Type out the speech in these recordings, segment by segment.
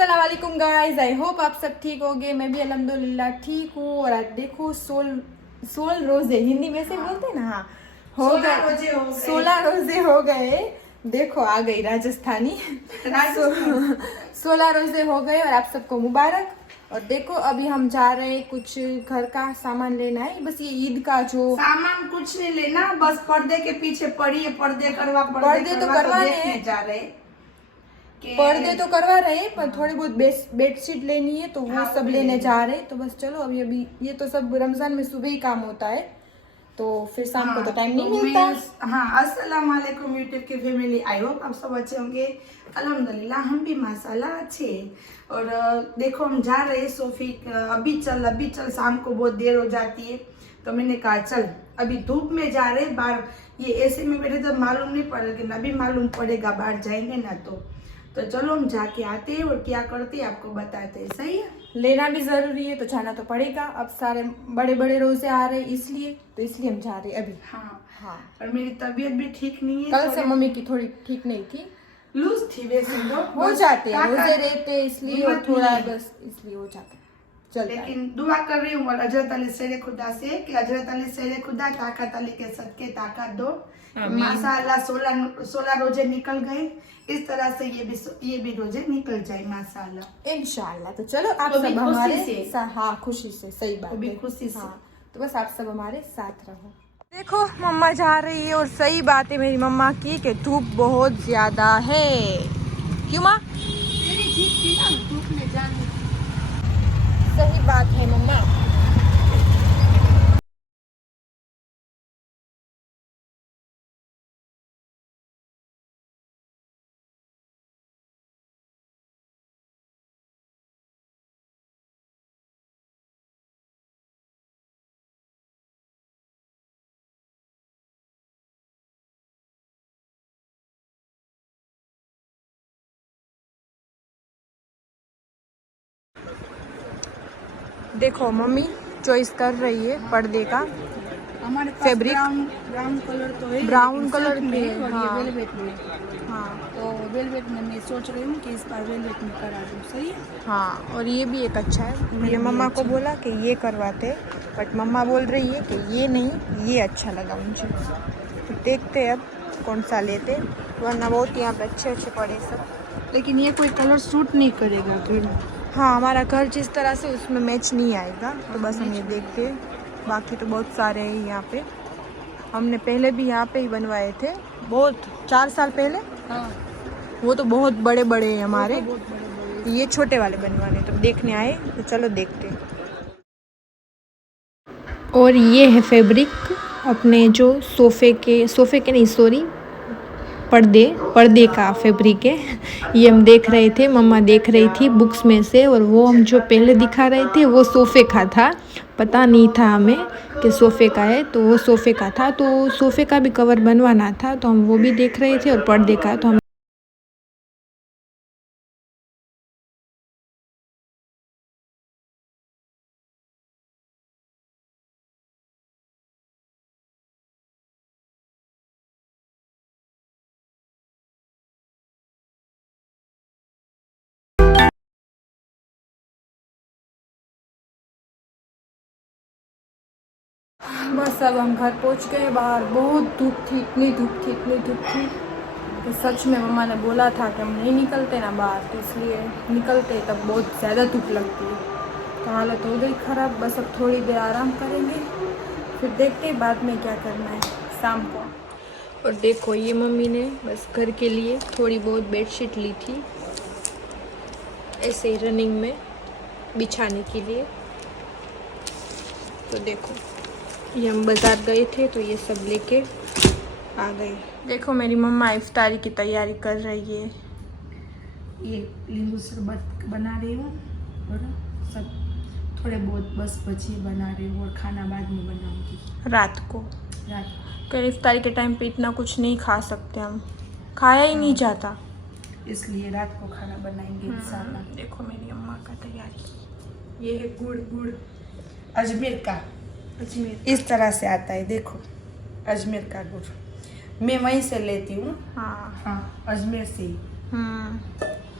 अस्सलाम वालेकुम guys, I hope आप सब ठीक होंगे। मैं भी अल्हम्दुलिल्लाह ठीक हूँ। और आज देखो 16 रोजे हिंदी में से बोलते हैं ना, हाँ हो गए 16 रोजे हो गए। देखो आ गई राजस्थानी 16 रोजे हो गए और आप सबको मुबारक। और देखो अभी हम जा रहे हैं, कुछ घर का सामान लेना है। बस ये ईद का जो सामान कुछ नहीं लेना, बस पर्दे के पीछे पड़ी है, पर्दे तो करवाने जा रहे पर्दे तो करवा रहे हैं, पर थोड़ी बहुत बेडशीट लेनी है तो वो सब लेने जा रहे हैं। तो बस चलो अभी अभी ये तो सब रमजान में सुबह ही काम होता है, तो फिर शाम को तो टाइम नहीं मिलता। हाँ, अस्सलाम वालेकुम यूट्यूब की फैमिली, आई होप आप सब अच्छे होंगे। अल्हम्दुलिल्लाह हम भी माशाल्लाह अच्छे। और देखो हम जा रहे हैं सोफी, अभी चल, शाम को बहुत देर हो जाती है। तो मैंने कहा चल अभी धूप में जा रहे, बाहर ये ऐसे में बैठे तो मालूम नहीं पड़ेगा, अभी मालूम पड़ेगा बाहर जाएंगे ना। तो चलो हम जाके आते हैं और क्या करते हैं आपको बताते हैं। सही है, लेना भी जरूरी है तो जाना तो पड़ेगा। अब सारे बड़े बड़े रोजे आ रहे इसलिए हम जा रहे अभी। हाँ। और मेरी तबीयत भी ठीक नहीं है, कल से मम्मी की थोड़ी ठीक नहीं थी, लूज थी। वैसे तो हो जाते हैं, रोजे रहते इसलिए, और थोड़ा बस इसलिए हो जाता है। लेकिन दुआ कर रही हूँ और हजरत अली शेर खुदा से कि हजरत अली शेर खुदा ताकत अली के सदके ताकत दो। माशाअल्लाह 16 रोजे निकल गए, इस तरह से ये भी रोजे निकल जाए माशाअल्लाह इंशाअल्लाह। तो चलो आप सब हमारे हाँ खुशी से, सही बात है, खुशी से। तो बस आप सब हमारे साथ रहो। देखो मम्मा जा रही है, और सही बात है मेरी मम्मा की कि धूप बहुत ज्यादा है। क्यों माँ? धूप में जाने सही बात है मम्मा। देखो मम्मी चॉइस कर रही है पर्दे का। हमारे फैब्रिक ब्राउन कलर तो है, ब्राउन कलर में और हाँ। ये वेलवेट में। हाँ तो वेलवेट में मैं सोच रही हूँ कि इस बार वेलवेट में करा दूँ। सही है। हाँ, और ये भी एक अच्छा है। मैंने मम्मा को बोला कि ये करवाते, बट मम्मा बोल रही है कि ये नहीं, ये अच्छा लगा मुझे। तो देखते अब कौन सा लेते, वरना बहुत यहाँ पे अच्छे अच्छे पड़े सब। लेकिन ये कोई कलर सूट नहीं करेगा फिर। हाँ, हमारा घर जिस तरह से उसमें मैच नहीं आएगा, तो बस हम ये देखते। बाकी तो बहुत सारे हैं यहाँ पे, हमने पहले भी यहाँ पे ही बनवाए थे, बहुत 4 साल पहले। हाँ, वो तो बहुत बड़े बड़े हैं हमारे, बहुत बड़े। ये छोटे वाले बनवाने तो देखने आए, तो चलो देखते। और ये है फैब्रिक अपने जो सोफ़े के नहीं सॉरी पर्दे का फैब्रिक है। ये हम देख रहे थे, मम्मा देख रही थी बुक्स में से, और वो हम जो पहले दिखा रहे थे वो सोफ़े का था। पता नहीं था हमें कि सोफ़े का है, तो वो सोफ़े का था। तो सोफ़े का भी कवर बनवाना था, तो हम वो भी देख रहे थे, और पर्दे का तो हम बस अब हम घर पहुंच गए। बाहर बहुत धूप थी, इतनी धूप थी कि सच में मम्मा ने बोला था कि हम नहीं निकलते ना बाहर, तो इसलिए निकलते तब बहुत ज़्यादा धूप लगती है। तो हालत हो गई ख़राब। बस अब थोड़ी देर आराम करेंगे, फिर देखते हैं बाद में क्या करना है शाम को। और देखो ये मम्मी ने बस घर के लिए थोड़ी बहुत बेडशीट ली थी, ऐसे ही रनिंग में बिछाने के लिए। तो देखो ये हम बाज़ार गए थे तो ये सब लेके आ गए। देखो मेरी मम्मा इफ्तारी की तैयारी कर रही है। ये नींबू शरबत बना रही हूँ और सब थोड़े बहुत बस बची बना रही हूँ, और खाना बाद में बनाऊंगी रात को। कल इफ्तारी के टाइम पे इतना कुछ नहीं खा सकते हम, खाया ही नहीं जाता, इसलिए रात को खाना बनाएंगे इंशाल्लाह। देखो मेरी अम्मा का तैयारी, ये है गुड़ अजमेर का इस तरह से आता है। देखो अजमेर का गुड़ मैं वहीं से लेती हूँ। हाँ हाँ, अजमेर से ही।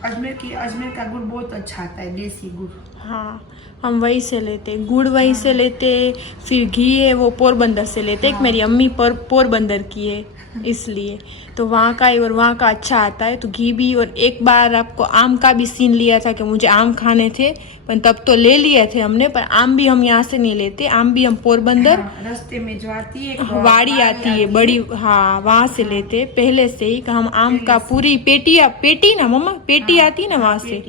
अजमेर का गुड़ बहुत अच्छा आता है, देसी गुड़। हाँ, हम वहीं से लेते, गुड़ वहीं से लेते। फिर घी है वो पोरबंदर से लेते। एक मेरी अम्मी पोरबंदर की है, इसलिए तो वहाँ का ही, और वहाँ का अच्छा आता है तो घी भी। और एक बार आपको आम का भी सीन लिया था कि मुझे आम खाने थे, पर तब तो ले लिए थे हमने। पर आम भी हम यहाँ से नहीं लेते, आम भी हम पोरबंदर रास्ते में जो आती है वाड़ी आती है बड़ी, हाँ वहाँ से लेते पहले से ही। कि हम आम का पूरी पेटी ना मम्मा, पेटी आती है ना वहाँ से,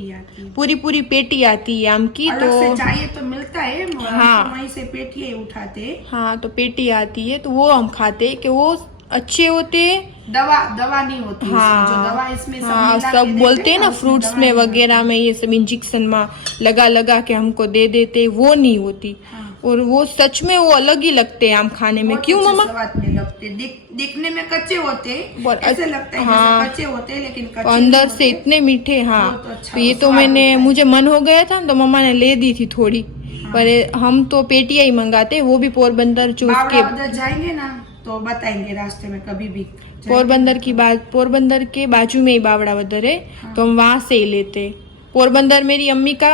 पूरी पेटी आती है आम की। तो चाहिए तो मिलता है, हाँ, वहीं से पेटी उठाते। हाँ, तो पेटी आती है तो वो हम खाते कि वो अच्छे होते। दवा नहीं होती। हाँ, जो दवा इसमें हाँ, सब बोलते हैं ना फ्रूट्स में वगैरह में ये सब इंजेक्शन में लगा के हमको दे देते, वो नहीं होती। और वो सच में वो अलग ही लगते हैं आम खाने में। क्यों मम्मा? स्वाद में लगते, दिखने में कच्चे होते, ऐसे लगता है हाँ, कच्चे होते, लेकिन कच्चे अंदर से इतने मीठे। हाँ, अच्छा, तो ये तो मुझे मन हो गया था तो मम्मा ने ले दी थी थोड़ी। पर हम तो पेटियां ही मंगाते, वो भी पोरबंदर चूस के। जाएंगे ना तो बताएंगे रास्ते में कभी भी। पोरबंदर के बाजू में ही बावड़ावदर है। तो हम वहां से ही लेते। पोरबंदर मेरी अम्मी का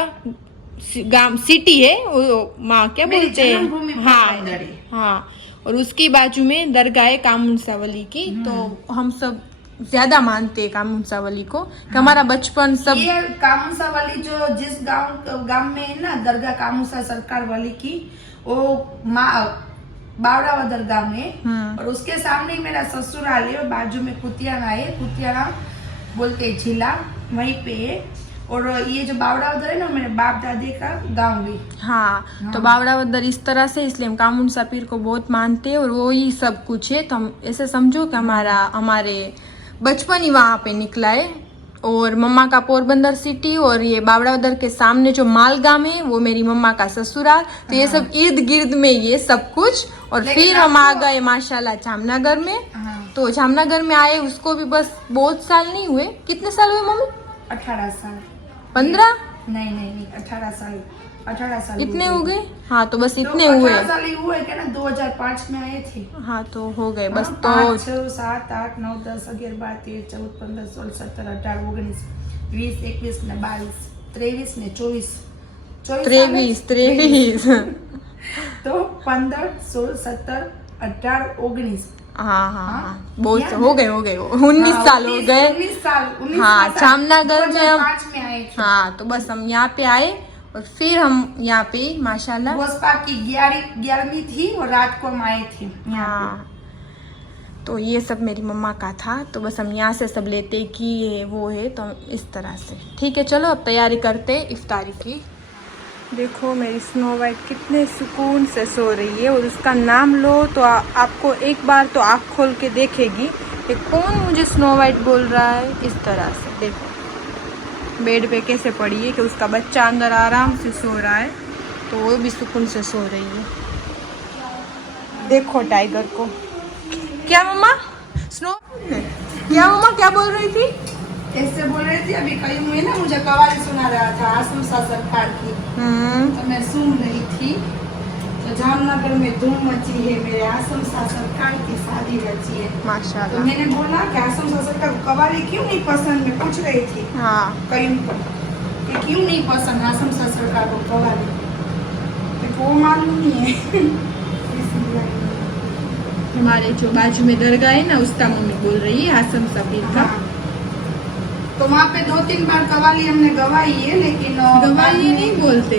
सिटी है, वो माँ क्या बोलते हैं, हाँ हाँ। और उसकी बाजू में दरगाह है कामुनसा वली की। तो हम सब ज्यादा मानते हैं कामुनसा वली को। हमारा बचपन सब ये कामुनसा वली जो जिस गांव में है ना दरगाह कामुनसा सरकार वाली की, वो बावड़ावदर गांव में। और उसके सामने ही मेरा ससुराल है, और बाजू में कुतियाना है, कुतियाना बोलते झीला, वहीं पे है। और ये जो बावड़ावदर है ना मेरे बाप दादी का गांव भी। हाँ, तो बावड़ावदर इस तरह से, इसलिए हम कामुनसा पीर को बहुत मानते हैं। और वो ही सब कुछ है। तो हम ऐसे समझो कि हमारे बचपन ही वहाँ पे निकला है। और मम्मा का पोरबंदर सिटी, और ये बावड़ावदर के सामने जो मालगाम है वो मेरी मम्मा का ससुराल। तो ये सब इर्द गिर्द में ये सब कुछ। और फिर हम आ गए माशाल्लाह जामनगर में। तो जामनगर में आए, उसको भी बस बहुत साल नहीं हुए। कितने साल हुए मम्मी? 18 साल। 15? नहीं 18 साल इतने हो गए। हाँ, तो बस इतने हुए। 18 साल ही हुए क्या ना, 2005 में आए थे। हाँ, तो हो गए बस। तो 5, 6, 7, 8, 9, 10, 11, 12, 13, 14, 15, 16, 17, 18, 19, 20, 21 ने 22, 23 ने 24, 23 तो 15, 16, 17, 18, 19। हाँ, बहुत हो गए 19 साल हो गए। 19 साल। हाँ, जामनगर में हम 2005 में आए थे। हाँ, तो बस हम यहाँ पे आए। और फिर हम यहाँ पे माशाल्लाह गोस्पा की 11वीं थी और रात को हम आए थे। हाँ, तो ये सब मेरी मम्मा का था। तो बस हम यहाँ से सब लेते कि ये वो है, तो हम इस तरह से। ठीक है, चलो अब तैयारी करते इफ्तारी की। देखो मेरी स्नो वाइट कितने सुकून से सो रही है। और उसका नाम लो तो आपको एक बार तो आँख खोल के देखेगी कि कौन मुझे स्नो वाइट बोल रहा है। इस तरह से देखो बेड पे कैसे पड़ी है कि उसका बच्चा अंदर आराम से सो रहा है, तो वो भी सुकून से सो रही है। देखो टाइगर को। क्या मम्मा? स्नो क्या मम्मा क्या बोल रही थी? कैसे बोल रही थी अभी? कहीं हुए ना, मुझे कवाली सुना रहा था आसम सरकार की। तो मैं सुन रही थी। तो जामनगर में धूम मची है, मेरे आसम सरकार की शादी रची है माशाल्लाह। तो मैंने बोला कि आसम सरकार को कवाली क्यों नहीं पसंद, मैं पूछ रही थी। हाँ, कहीं पर क्यों नहीं पसंद आसम सरकार को कवाली, तो वो मालूम नहीं है। हमारे जो बाजू में दरगाह है ना, उसका मम्मी बोल रही है आसम सबीर का। तो वहाँ पे 2-3 बार कवाली हमने गवाई है, लेकिन गवाली नहीं बोलते।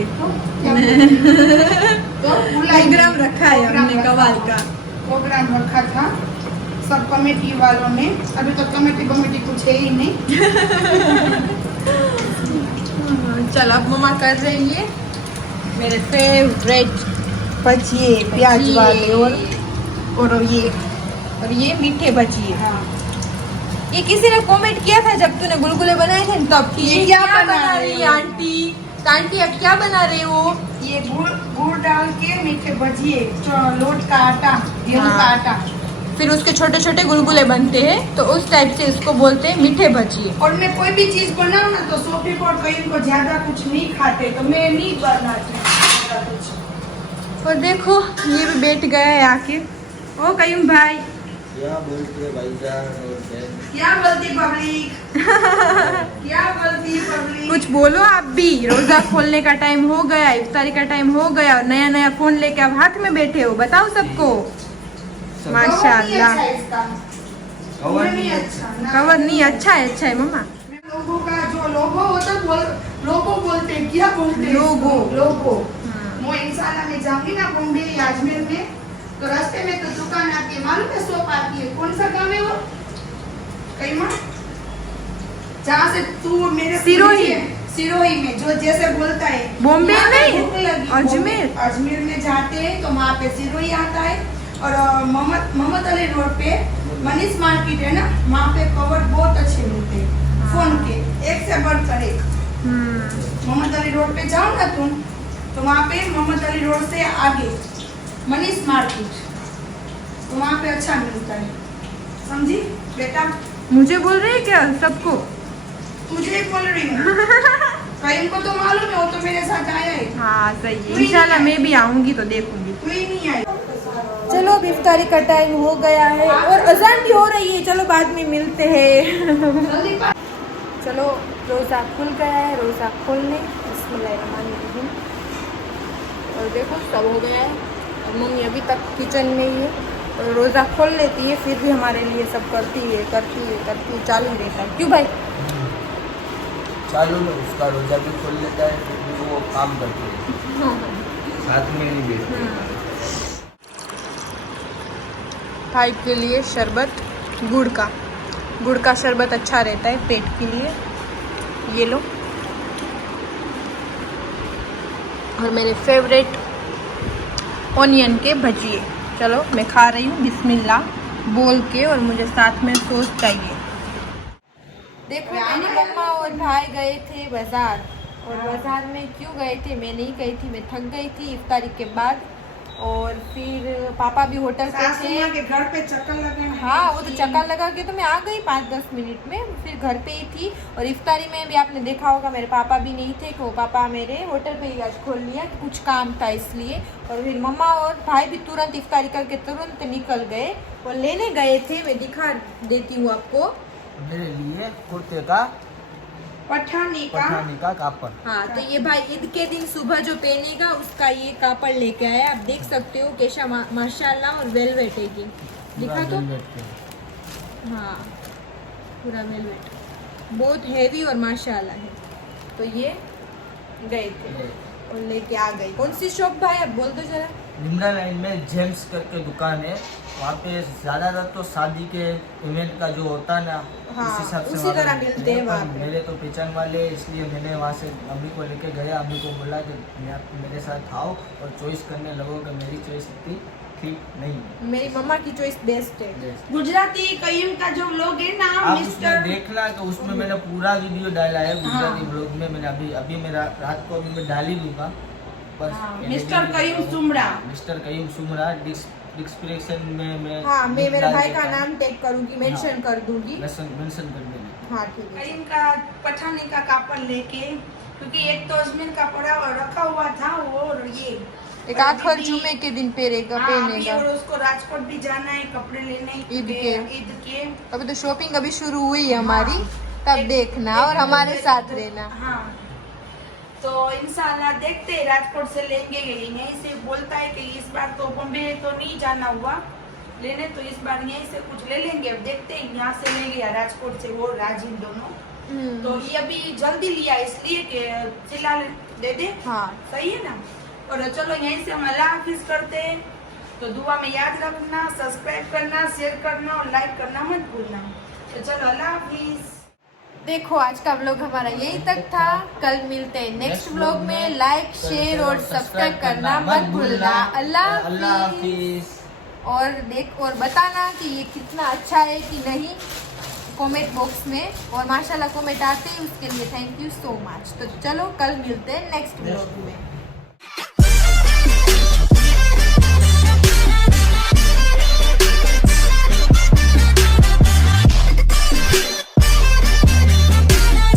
तो प्रोग्राम रखा है हमने कवाली का। प्रोग्राम रखा था सब कमेटी वालों ने। अभी तो कमेटी कुछ है ही नहीं। चल अब मम्मा कर रही है मेरे फेवरेट भजिए प्याज वाले और ये मीठे भजिए। हाँ, ये किसी ने कमेंट किया था जब तूने गुलगुले बनाए थे तब कि ये क्या बना रही है आंटी? तो आंटी अब क्या बना रहे हो? ये गुड़ डाल के मीठे भजिए, लोट का आटा, गेहूं का आटा, फिर उसके छोटे छोटे गुलगुले बनते हैं, तो उस टाइप से उसको बोलते हैं मीठे भजिए। और मैं कोई भी चीज बनाऊं ना तो सोफी पर कहीं को ज्यादा कुछ नहीं खाते, तो मैं नहीं बनाती कुछ। और देखो ये भी बैठ गया है आके। ओ कयूम भाई, क्या बोलते हैं भाईजान और बहन? क्या बोलती पब्लिक? क्या बोलती पब्लिक? कुछ बोलो आप भी। रोजा खोलने का टाइम हो गया, इफ्तारी का टाइम हो गया और नया नया फोन लेके आप हाथ में बैठे हो। बताओ सबको माशाल्लाह। कवर नहीं अच्छा ना। कवर नहीं, अच्छा है मम्मा। लोगों का जो लोगो होता है लोगो बोलते हैं, क्या बोलते हैं? लोगो। लोगो। मैं इंशाल्लाह मैं जाऊंगी ना बॉम्बे या अजमेर में, तो रास्ते में तो दुकान आती है, मालूम है शॉप आती है, कौन सा गाँव है वो? कहीं माँ जहाँ से तू मेरे सिरोही में जो जैसे बोलता है बॉम्बे यहाँ पे नहीं, भूख लगी, अजमेर। अजमेर में जाते हैं तो वहाँ पे सिरोही आता है। और मोहम्मद अली रोड पे मनीष मार्केट है ना, वहाँ पे कवर बहुत अच्छे मिलते हैं फोन के, एक से बढ़कर एक। मोहम्मद अली रोड पे जाओ ना तुम, तो वहाँ पे मोहम्मद अली रोड से आगे मनीष मार्केट, तो वहाँ पे अच्छा मिलता है, समझी बेटा? मुझे बोल रहे हैं क्या सबको? तुझे बोल रही हूँ। कहीं को तो मालूम है, वो तो मेरे साथ आया है। हाँ सही है, इंशाल्लाह मैं भी आऊंगी तो देखूंगी। तू ही नहीं आई। चलो अब इफ्तारी का टाइम हो गया है और अजान भी हो रही है। चलो बाद में मिलते हैं। चलो रोज़ा खुल गया है, रोज़ा खोलने। बिस्मिल्लाहिर्रहमानिर्रहीम। और देखो सब हो गया है और मम्मी अभी तक किचन में ही है। तो रोज़ा खोल लेती है, फिर भी हमारे लिए सब करती है चालू रहता है। क्यों भाई? चालू में उसका रोजा भी खोल लेता है, फिर भी वो काम करते हैं, साथ में नहीं बैठते। भाई के लिए शरबत, गुड़ का शरबत अच्छा रहता है पेट के लिए। ये लो। और मेरे फेवरेट ऑनियन के भजिए। चलो मैं खा रही हूँ बिस्मिल्लाह बोल के, और मुझे साथ में सॉस चाहिए। देखो मेरी मम्मा और भाई गए थे बाजार, और बाजार में क्यों गए थे? मैं नहीं गई थी, मैं थक गई थी इफ्तारी के बाद। और फिर पापा भी होटल पे सासू थे। माँ के घर पे चक्कर लगा। हाँ वो तो चक्कर लगा के तो मैं आ गई 5-10 मिनट में, फिर घर पे ही थी। और इफ्तारी में भी आपने देखा होगा मेरे पापा भी नहीं थे, तो पापा मेरे होटल पे ही आज खोल लिया कि कुछ काम था इसलिए। और फिर मम्मा और भाई भी तुरंत इफ्तारी करके तुरंत निकल गए और लेने गए थे। मैं दिखा देती हूँ आपको। मेरे लिए कुर्ते का पठानी का कापड़। हाँ तो ये भाई ईद के दिन सुबह जो पहनेगा उसका ये कापड़ लेके आया। आप देख सकते हो कैसा माशाल्लाह, और वेलवेट है ये। दिखा तो हाँ पूरा वेलवेट, बहुत हैवी और माशाल्लाह है। तो ये गए थे और लेके आ गई। कौन सी शॉप भाई आप बोल दो जरा? निम्रा लाइन में जेम्स करके दुकान है, वहाँ पे ज़्यादातर तो शादी के इवेंट का जो होता है ना, हाँ, उस हिसाब से उसी वहाँ पे तरह मिलते हैं वहाँ पे। मेरे तो पहचान वाले, इसलिए मैंने वहाँ से अम्मी को लेके गया। अम्मी को बोला कि मेरे साथ आओ और चॉइस करने लगो, कि मेरी चॉइस इतनी ठीक नहीं है। मेरी मम्मा की चॉइस बेस्ट है। गुजराती कईम का जो लोग है ना, आप उसमें मिस्टर देखना कि उसमें मैंने पूरा वीडियो डाला है गुजराती ब्लॉग में। मैंने अभी मेरा रात को अभी मैं डाल ही दूंगा बस। Mister Qayyim सुमरा, mister Qayyim सुमरा description में मैं हाँ मैं link मेरे डाल भाई देता का हूँ। नाम टैग करूंगी, मेंशन कर दूंगी। मेंशन कर देना। हाँ ठीक है। कईम का पठानी का कापड़ लेके, क्योंकि एक तो अजमेर का पड़ा और रखा हुआ था वो, और ये एक आखिर जुमे के दिन पहनेगा। और उसको राजकोट भी जाना है कपड़े लेने ईद ईद के। अभी तो शॉपिंग अभी शुरू हुई है हमारी, हाँ। तब देखना और हमारे साथ रहना। हाँ तो इंशाल्लाह देखते हैं, राजकोट से लेंगे। यहीं से बोलता है कि इस बार तो बॉम्बे तो नहीं जाना हुआ लेने, तो इस बार यहीं से कुछ ले लेंगे। अब देखते हैं यहाँ से लेंगे या राजकोट से, वो राजी दोनों। तो ये अभी जल्दी लिया इसलिए कि फिलहाल दे दे। हाँ सही है ना। और चलो यहीं से हम अल्लाह हाफिज करते हैं। तो दुआ में याद रखना, सब्सक्राइब करना, शेयर करना और लाइक करना मत भूलना। तो चलो अल्लाह हाफिज। देखो आज का व्लॉग हमारा यही तक था। कल मिलते हैं नेक्स्ट व्लॉग में। लाइक शेयर और सब्सक्राइब करना मत भूलना। अल्लाह हाफिज। और बताना कि ये कितना अच्छा है कि नहीं कमेंट बॉक्स में, और माशाल्लाह कमेंट आते हैं उसके लिए थैंक यू सो मच। तो चलो कल मिलते हैं नेक्स्ट व्लॉग में।